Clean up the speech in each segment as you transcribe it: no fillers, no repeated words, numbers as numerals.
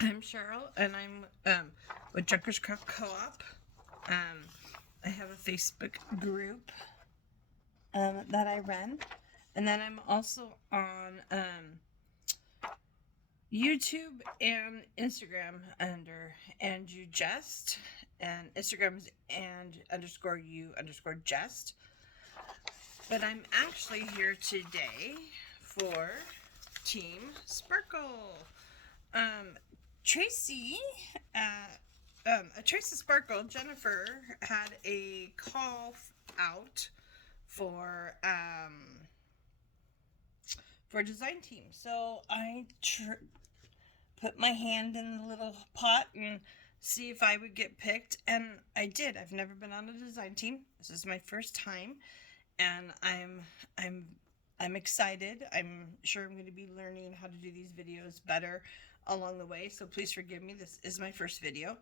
I'm Cheryl, and I'm with Junkers Craft Co-op. I have a Facebook group that I run, and then I'm also on YouTube and Instagram under Andrew Jest, and Instagram is and_you_jest. But I'm actually here today for Team Sparkle. Tracy Sparkle, Jennifer, had a call out for design team. So I put my hand in the little pot and see if I would get picked, and I did. I've never been on a design team. This is my first time, and I'm excited. I'm sure I'm going to be learning how to do these videos better along the way, so please forgive me. This is my first video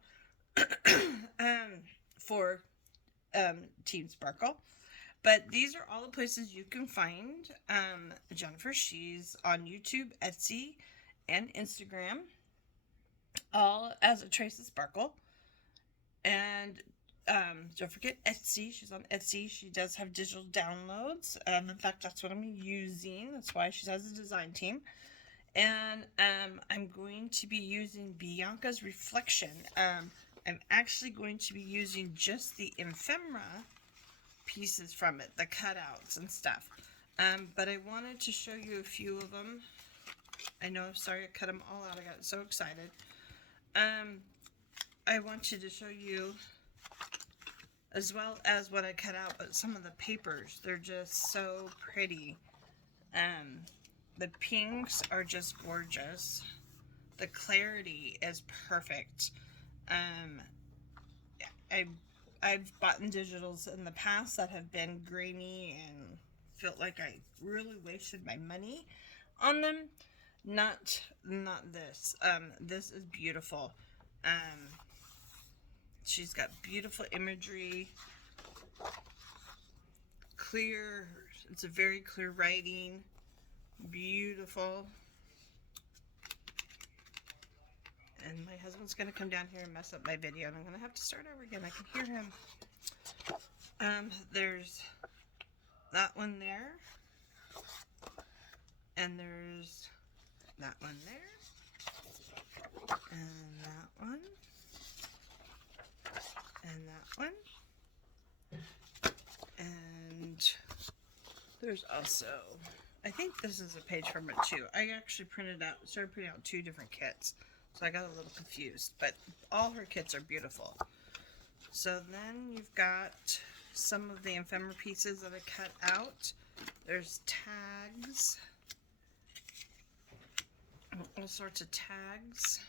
for Team Sparkle. But these are all the places you can find Jennifer. She's on YouTube, Etsy, and Instagram, all as a Tracy Sparkle. And don't forget Etsy. She's on Etsy. She does have digital downloads. In fact, that's what I'm using. That's why she has a design team. And I'm going to be using Bianca's Reflection. I'm actually going to be using just the ephemera pieces from it, the cutouts and stuff. But I wanted to show you a few of them. I know, sorry I cut them all out. I got so excited. I wanted to show you, as well as what I cut out, but some of the papers. They're just so pretty. The pinks are just gorgeous. The clarity is perfect. I've bought digitals in the past that have been grainy and felt like I really wasted my money on them. Not this. This is beautiful. She's got beautiful imagery, clear. It's a very clear writing. Beautiful. And my husband's going to come down here and mess up my video, and I'm going to have to start over again. I can hear him. There's that one there, and there's that one there, and that one, and that one, and there's also, I think this is a page from it too. I actually started printing out 2 different kits, so I got a little confused, but all her kits are beautiful. So then you've got some of the ephemera pieces that I cut out. There's tags, all sorts of tags.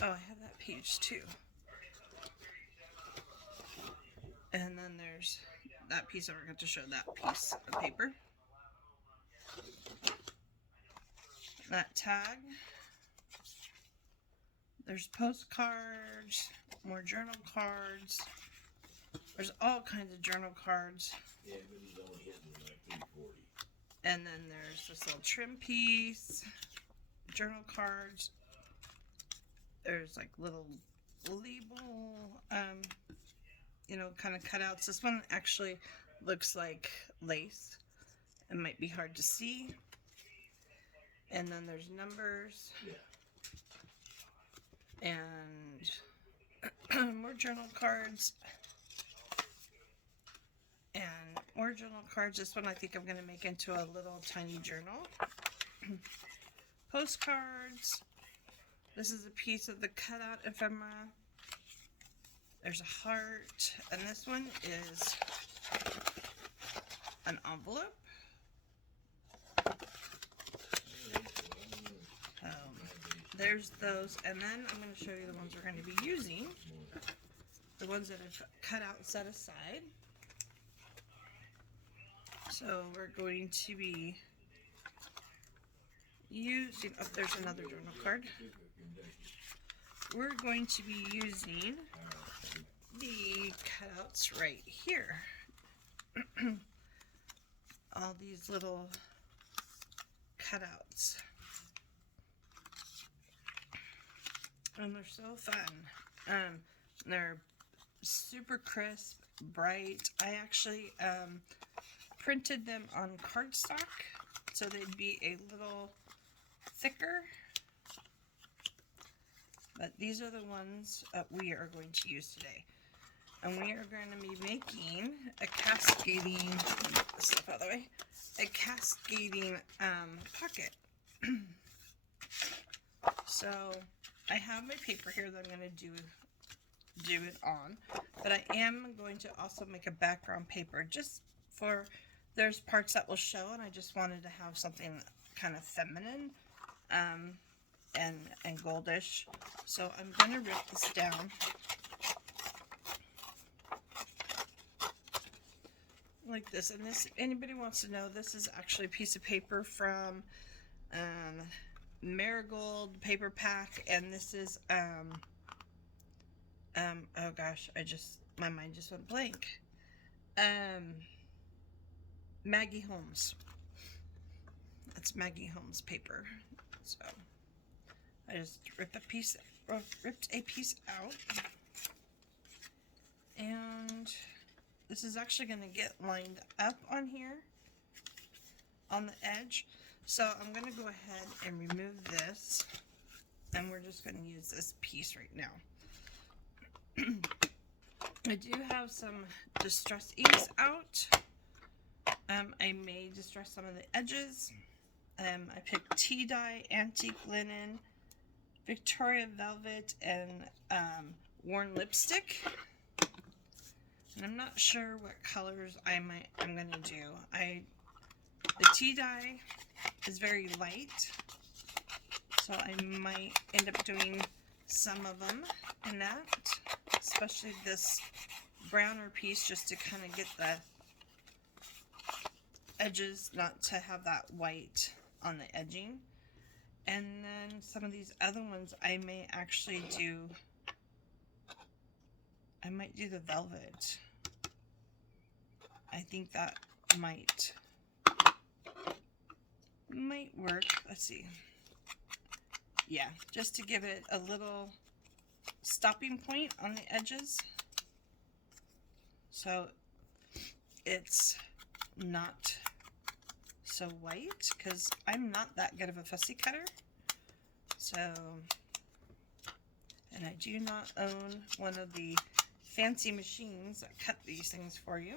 Oh, I have that page too. And then there's that piece. I forgot to show that piece of paper. That tag. There's postcards, more journal cards. There's all kinds of journal cards. Yeah, but he's only hitting like 340. And then there's this little trim piece, journal cards. There's like little label, kind of cutouts. This one actually looks like lace. It might be hard to see. And then there's numbers. Yeah. And more journal cards. And more journal cards. This one I think I'm going to make into a little tiny journal. Postcards. This is a piece of the cutout ephemera. There's a heart. And this one is an envelope. There's those, and then I'm going to show you the ones we're going to be using, the ones that I've cut out and set aside. So we're going to be using, oh, there's another journal card. We're going to be using the cutouts right here. All these little cutouts. and they're so fun. They're super crisp, bright. I actually printed them on cardstock so they'd be a little thicker. But these are the ones we are going to use today. And we are going to be making a cascading, stuff out of the way, a cascading pocket. So I have my paper here that I'm going to do it on, but I am going to also make a background paper just for, there's parts that will show, and I just wanted to have something kind of feminine and goldish. So I'm going to rip this down like this. And this, anybody wants to know, this is actually a piece of paper from Marigold paper pack, and this is oh gosh, my mind just went blank. Maggie Holmes. That's Maggie Holmes paper. So I just ripped a piece out, and this is actually going to get lined up on here on the edge. So I'm going to go ahead and remove this, and we're just going to use this piece right now. I do have some distress inks out. I may distress some of the edges. I picked tea dye, antique linen, Victoria velvet, and worn lipstick. And I'm not sure what colors I'm going to do. The tea dye is very light, so I might end up doing some of them in that, especially this browner piece, just to kind of get the edges not to have that white on the edging. And then some of these other ones I may actually do, I might do the velvet. I think that might work. Let's see. Yeah, just to give it a little stopping point on the edges, so it's not so white, because I'm not that good of a fussy cutter. So, and I do not own one of the fancy machines that cut these things for you,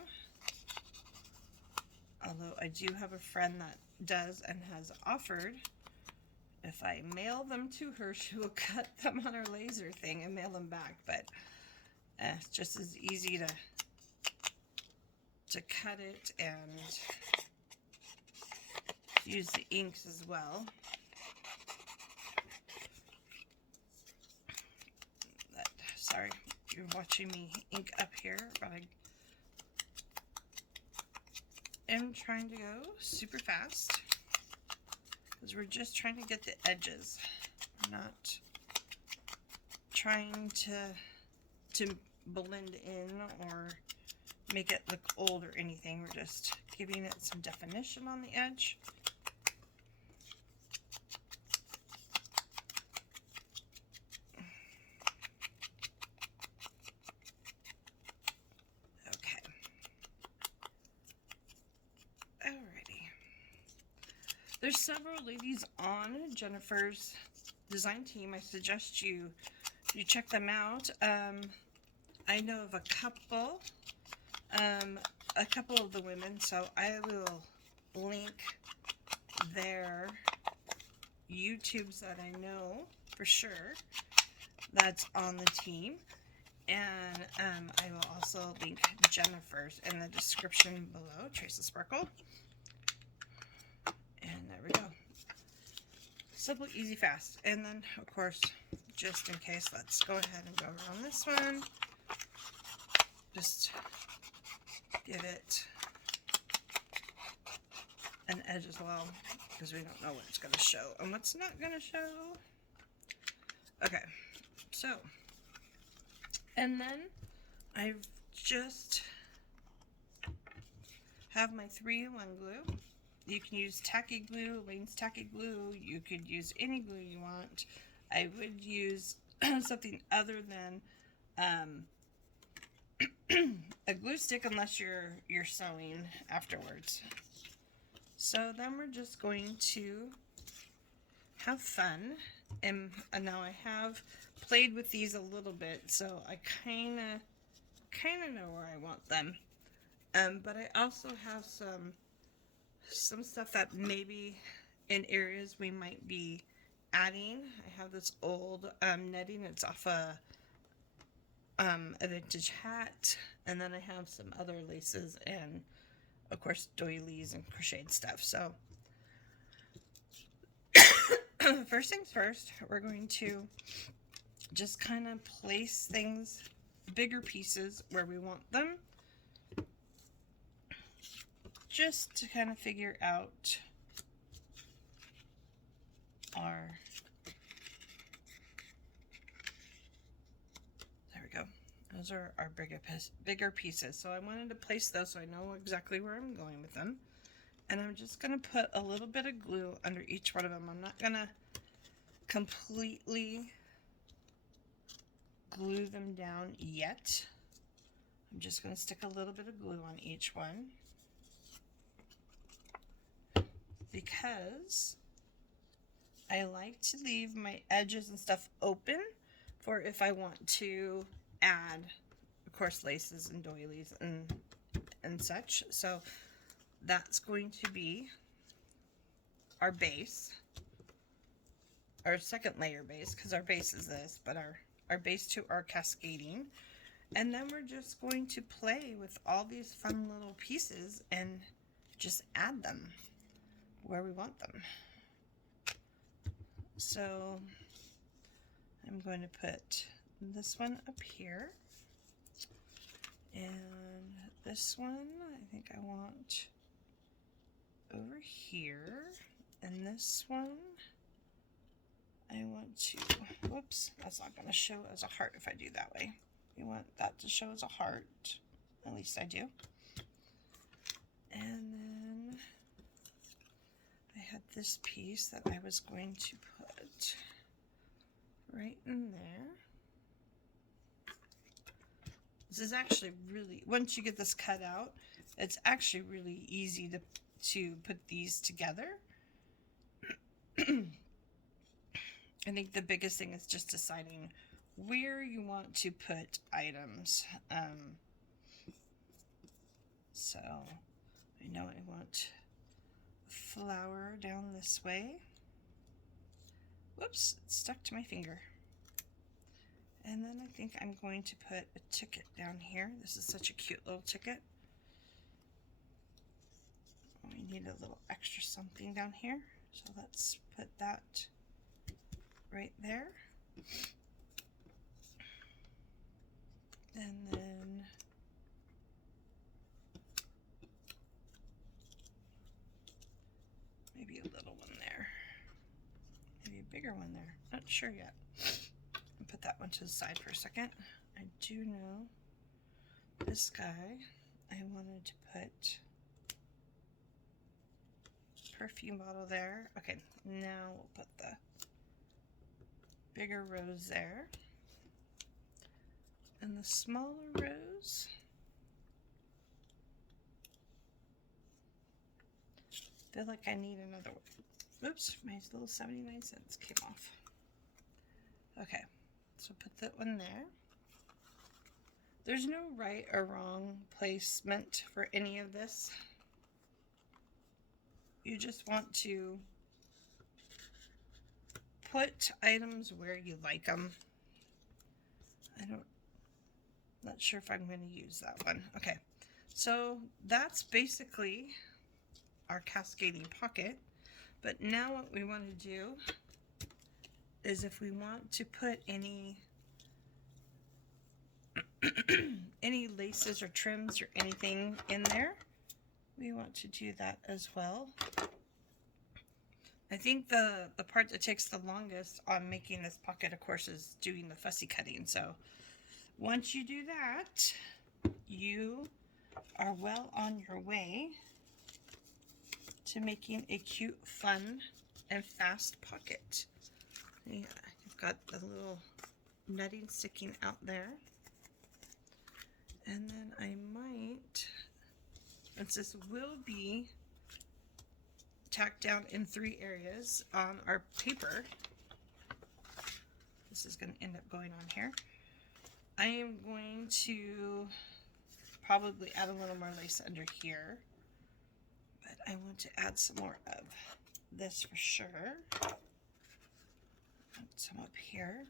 although I do have a friend that does and has offered, if I mail them to her, she will cut them on her laser thing and mail them back. But it's just as easy to cut it and use the inks as well. Sorry, you're watching me ink up here, but I am trying to go super fast, because we're just trying to get the edges. We're not trying to blend in or make it look old or anything. We're just giving it some definition on the edge. Okay. Alrighty. There's several ladies on Jennifer's design team. I suggest you check them out. I know of a couple of the women, so I will link their YouTubes that I know for sure that's on the team, and I will also link Jennifer's in the description below. Trace the Sparkle, and there we go. Simple, easy, fast. And then, of course, just in case, let's go ahead and go around this one. Just give it an edge as well, because we don't know what it's going to show and what's not going to show. Okay, so, and then I've just have my 3-in-1 glue. You can use tacky glue, Lane's tacky glue. You could use any glue you want. I would use something other than a glue stick unless you're sewing afterwards. So then we're just going to have fun, and now I have played with these a little bit, so I kind of know where I want them. But I also have some stuff that maybe in areas we might be adding. I have this old netting. It's off a vintage hat, and then I have some other laces and of course doilies and crocheted stuff. So first things first, we're going to just kind of place things, bigger pieces, where we want them, just to kind of figure out our, there we go. Those are our bigger pieces. So I wanted to place those so I know exactly where I'm going with them. And I'm just going to put a little bit of glue under each one of them. I'm not going to completely glue them down yet. I'm just going to stick a little bit of glue on each one, because I like to leave my edges and stuff open for if I want to add, of course, laces and doilies and such. So that's going to be our base, our second layer base, because our base is this, but our base to our cascading. And then we're just going to play with all these fun little pieces and just add them where we want them. So I'm going to put this one up here, and this one I think I want over here, and this one I want to, whoops, that's not going to show as a heart if I do that way. You want that to show as a heart, at least I do. And then I had this piece that I was going to put right in there. This is actually really, once you get this cut out, it's actually really easy to put these together. I think the biggest thing is just deciding where you want to put items. So I know I want flower down this way. Whoops, it's stuck to my finger. And then I think I'm going to put a ticket down here. This is such a cute little ticket. We need a little extra something down here. So let's put that right there. And then maybe a little one there. Maybe a bigger one there. Not sure yet. I'll put that one to the side for a second. I do know this guy, I wanted to put perfume bottle there. Okay, now we'll put the bigger rose there. And the smaller rose, feel like I need another one. Oops, my little 79 cents came off. Okay, so put that one there. There's no right or wrong placement for any of this. You just want to put items where you like them. Not sure if I'm going to use that one. Okay, so that's basically our cascading pocket. But now what we want to do is, if we want to put any any laces or trims or anything in there, we want to do that as well. I think the part that takes the longest on making this pocket, of course, is doing the fussy cutting. So once you do that, you are well on your way to making a cute, fun, and fast pocket. Yeah, I've got the little netting sticking out there. And then I might, since this will be tacked down in 3 areas on our paper, this is going to end up going on here. I am going to probably add a little more lace under here, but I want to add some more of this for sure. Add some up here.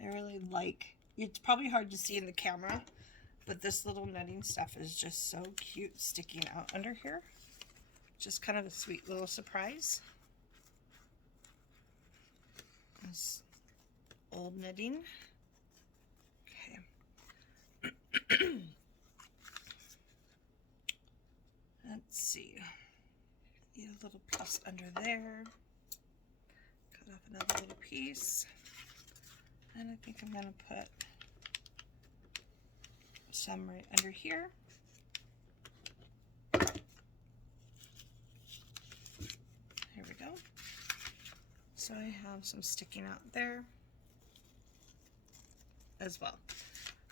I really like, it's probably hard to see in the camera, but this little netting stuff is just so cute sticking out under here. Just kind of a sweet little surprise. This old netting. Okay. Let's see. Need a little piece under there. Cut off another little piece. And I think I'm going to put some right under here. Here we go. So I have some sticking out there as well.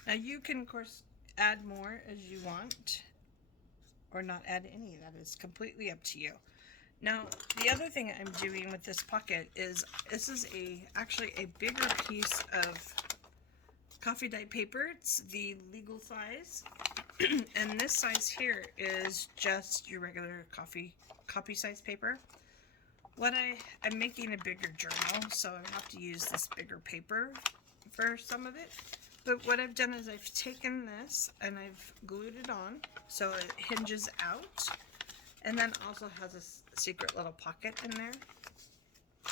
Now you can, of course, add more as you want or not add any. That is completely up to you. Now, the other thing I'm doing with this pocket is this is actually a bigger piece of coffee dye paper. It's the legal size. And this size here is just your regular copy size paper. I'm making a bigger journal, so I have to use this bigger paper for some of it. But what I've done is I've taken this and I've glued it on so it hinges out, and then also has a secret little pocket in there.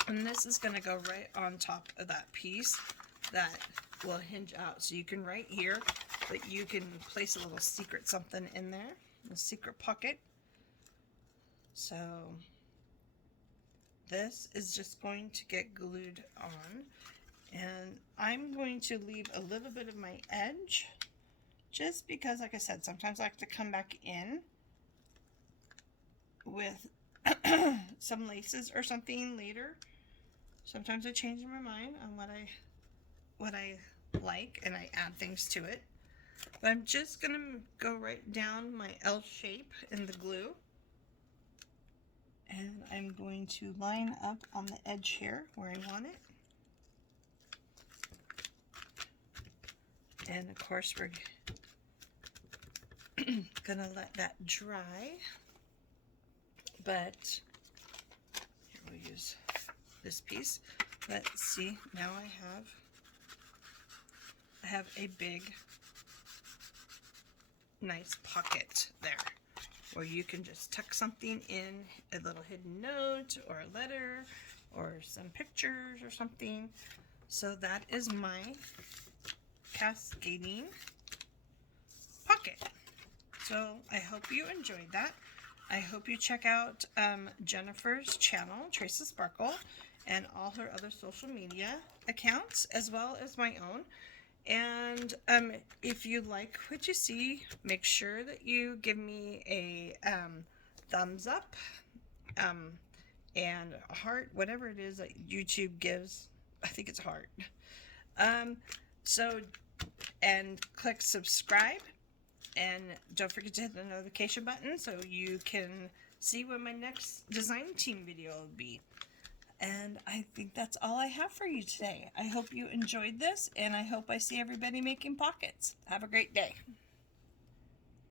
And this is going to go right on top of that piece that will hinge out. So you can write here, but you can place a little secret something in there, a secret pocket. So this is just going to get glued on, and I'm going to leave a little bit of my edge just because, like I said, sometimes I like to come back in with some laces or something later. Sometimes I change my mind on what I like and I add things to it. But I'm just gonna go right down my L shape in the glue, and I'm going to line up on the edge here where I want it. And of course we're gonna let that dry, but here we'll use this piece. Let's see, now I have a big nice pocket there where you can just tuck something in, a little hidden note or a letter or some pictures or something. So that is my cascading pocket. So I hope you enjoyed that. I hope you check out Jennifer's channel, Trace the Sparkle, and all her other social media accounts, as well as my own. And if you like what you see, make sure that you give me a thumbs up and a heart, whatever it is that YouTube gives. I think it's a heart. And click subscribe, and don't forget to hit the notification button so you can see when my next design team video will be. And I think that's all I have for you today. I hope you enjoyed this, and I hope I see everybody making pockets. Have a great day.